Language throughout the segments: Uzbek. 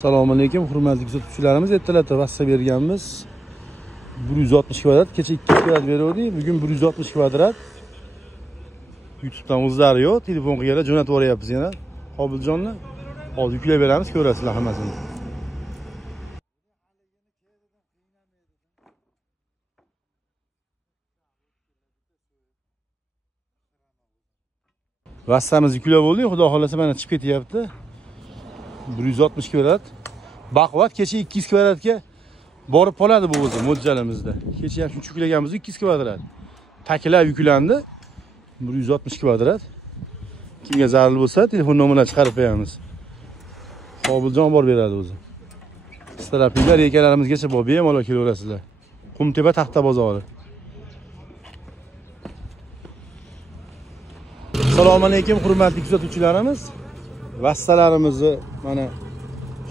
Assalomu alaykum, hurmatli kuzatuvchilarimiz. Ertalabda vassa berganmiz. 160 kvadrat, kecha 200 kvadrat berdik. Bugun 160 kvadrat. YouTube'dan o'zlari yo'q, telefon qilganlar jo'natib yuboryapmiz yana. Qobiljonni hozir yuklab beramiz, ko'rasizlar hammasini. Vassamiz yuklab bo'ldi, xudo xolasa mana chiqib ketyapti. 160 kvadrat. Baquvvat kecha 200 kvadratga borib qoladi bu o'zi mo'ljalimizda. Kecha ham shuncha yuklaganmiz 200 kvadrat. Taklab yuklandi. 160 kvadrat. Kimga zarur bo'lsa telefon nomerini chiqarib qo'yamiz. Qobiljon bor beradi o'zi. Strapinglar ekalarimizgacha bor, bemalol kelaverasizlar. Qumtepa Taxta bozori. Assalomu alaykum, hurmatli kuzatuvchilarimiz. Vassalarimizni mana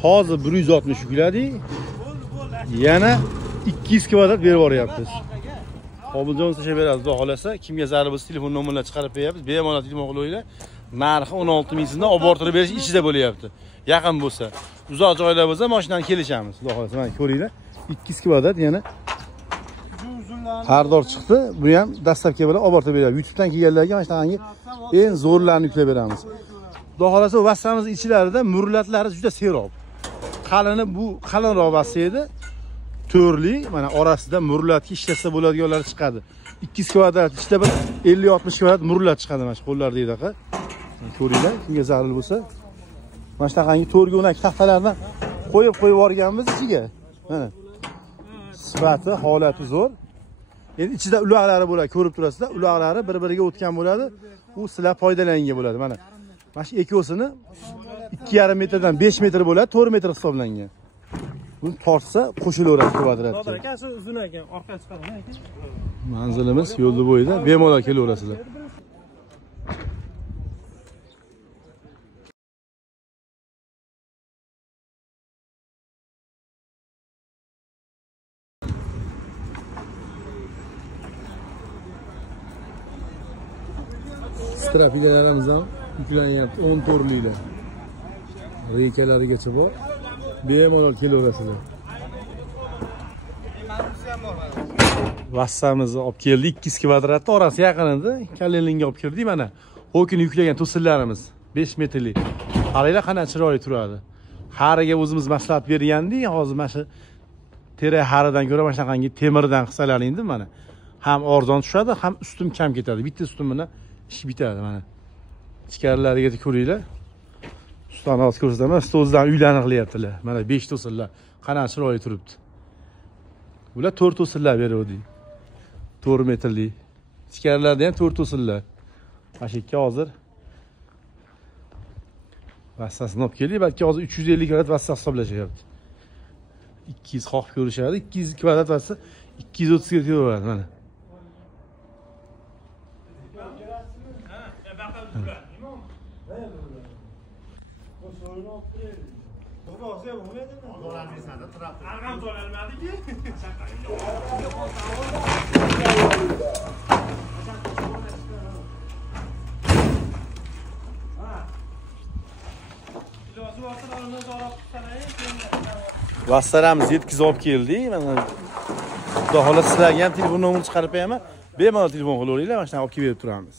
hozir 160 yukladik. Yana 200 kvadrat berib boryapmiz. Qobiljon tashlab beradi, xudo xolasa. Kimga zarur bo'lsa telefon nomerini chiqarib qo'yapmiz. Bemalol telefon qilinglar. Narxi 16 ming so'mdan olib borib berish ichida bo'lyapti. Yaqin bo'lsa, uzoq joylar bo'lsa mashinani kelishamiz. Xudo xolasa mana ko'ringlar. 200 kvadrat yana xaridor chiqdi. Bu ham dastlabki bilan olib borib beryapti. YouTube'dan kelganlarga mana shunaqangi eng zo'rlarini yuklab beramiz. Xudo xolasa vassamiz ichlarida murlatlari juda serob. Qalini bu qalinroq vassa edi. To'rli, mana orasida murlatga ishlasa bo'ladiganlar chiqadi. 200 kvadrat ichida bir 50-60 kvadrat murlat chiqadi mana shu qo'llarda edaqa. Ko'ringlar, kimga zarur bo'lsa. Mana shunaqangi to'rga o'nak taxtalardan qo'yib yuborganmiz ichiga. Mana. Sifati, holati zo'r. Endi ichida uloqlari bo'ladi, ko'rib turasizlar. Uloqlari bir-biriga o'tgan bo'ladi. U sizlar foydalangan bo'ladi. Mana shu ekosini 2,5 metrdan 5 metr bo'ladi, 4 metr hisoblangan. Buni tortsa qo'shilaveradi kvadratga. Akasi uzun ekan, orqaga chiqadi ekan. Manzilimiz yo'lda bo'yida, bemalol kelaverasizlar. Strapigalarimiz ham yuklanyapti, 10 to'rliklar. Reykalarigacha bor. Bemalol kelaverasizlar. Vassamizni olib keldik, 200 kvadratda orasi yaqin edi. Kallenlinga olib kirdik mana. O'kini yuklagan to'sinlarimiz 5 metrlik. Qaranglar qanday chiroyli turadi. Hariga o'zimiz maslahat bergandik, hozir mana shu terak haridan ko'ra mana shunaqangi temirdan qisalaringdi mana. Ham arzon tushadi, ham ustum kam ketadi. Bitta ustum bilan ish bitadi mana. Ichkarilariga ko'ringlar. Ustani hozir ko'rsataman, stoldan uylarni qilyaptilar. Mana 5 to'sinlar qanday chiroyli turibdi. Bular 4 to'sinlar beruvdik. 4 metrli. Ichkarilarda ham 4 to'sinlar. Mana shu yerga hozir vassasini olib keldik, balki hozir 350 kvadrat vassa hisoblashyapti. 200 xoh ko'rishadi, 200 kvadrat vassa 230 ga kelaveradi mana. Vassalarimizni yetkazib olib keldik. Mana xudo xolasa sizlarga ham telefon nomerini chiqarib qo'yaman. Bemalol telefon qilaveringlar, mana shunday olib kelib berib turamiz.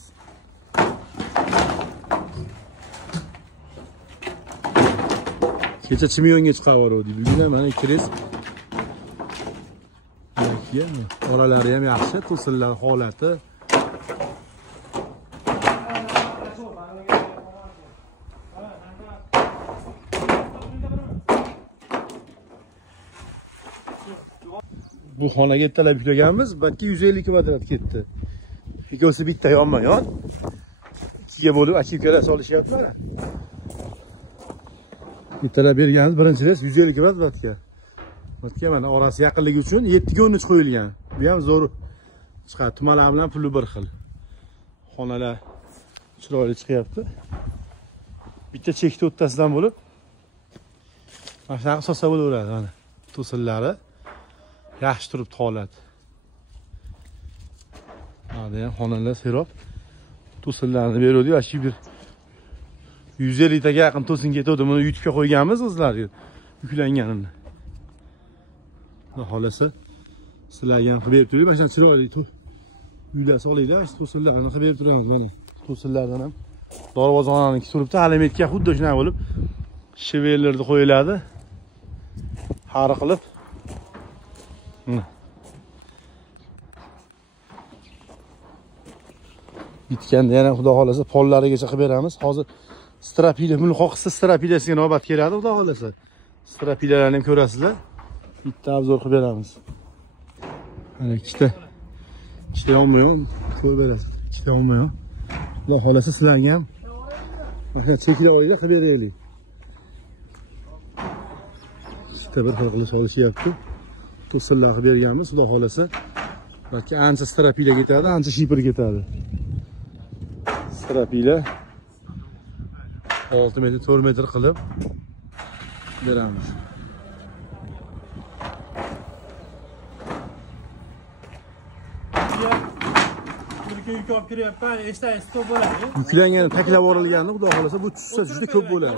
Kecha Chimyonga chiqib bordik. Bugun ham mana kres. Oralari ham yaxshi, to'sinlar holati. Bu xonaga ertalab yuklaganmiz, balki 150 kvadrat ketdi. Ikkosi bitta yonma-yon. Ikkiga bo'lib aka-ukalar solishyapti. Ertalab berganimiz birinchi res 150 kvadratga. Matga mana orasi yaqinligi uchun 7 ga 13 qo'yilgan. Bu ham zo'r chiqadi. Tumanlar bilan puli bir xil. Xonalar chiroyli chiqyapti. Bitta chekda o'ttasidan bo'lib mana shunaqa sosa bo'laveradi mana. To'sinlari yaxshi turibdi holat. Mana ham xonalar serob. To'sinlarni beruvdik, va shu bir 150 taga yaqin to'sin ketdi. Buni YouTube'ga qo'yganmiz o'zlari. yuklanganini. Xudo xolasa sizlarga ham qilib berib turaylik. Mana shunday chiroyli uylar solinglar, to'sinlarni qilib berib turamiz mana. To'sinlardan ham darvozaniki turibdi. Alametga xuddi shunday bo'lib shivellarni qo'yiladi. Har qilib. Bitganda yana xudo xolasa pollarigacha qilib beramiz. Hozir strapila, buni xoqsa strapilasiga navbat keladi, xudo xolasa. Strapilalarni ham ko'rasizlar. Bitta obzor qilib beramiz. Mana ikkita yonma-yon qo'yib berasiz. Ikkita yonma-yon. Xudo xolasa sizlarga ham mana chekila olinglar, qilib beraylik. Ikkita bir xil qilib solishyapti. To'sinlar qilib berganmiz, xudo xolasa. Balki ancha strapila ketadi, ancha shipir ketadi. Strapila 6 metr, 4 metr qilib beramiz. Yuk olib kiryapman, eshitasiz ko'p bo'ladi. Yuklangan, taklab yuborilganda, xudo xolasa bu tushsa juda ko'p bo'ladi.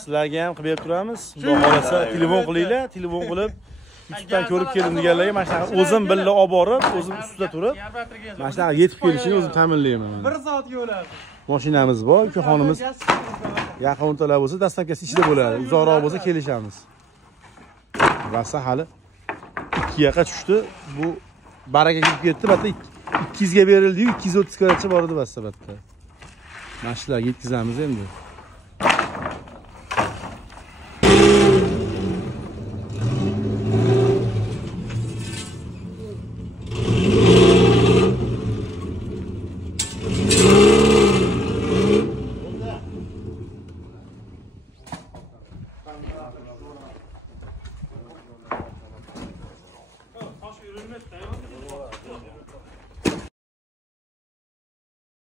Sizlarga ham qilib berib turamiz. Xudo xolasa telefon qilinglar, telefon qilib YouTube'dan ko'rib keldim deganlarga mana shunaqa o'zim billa olib borib, o'zim ustida turib, mana shunaqa yetib kelishini o'zim ta'minlayman. 1 soatga bo'ladi. Mashinamiz bor, ukaxonimiz yaqin o'rtalar bo'lsa, dastlabkasi ichida bo'ladi. Uzoqroq bo'lsa kelishamiz. Vasa hali 2 yoqqa tushdi. Bu baraka kelib ketdi. Bitta 200 ga berildi-yu, 230 kvadratcha bor edi vasa bitta. Mana shularga yetkazamiz endi. Tosh yurilmaydi.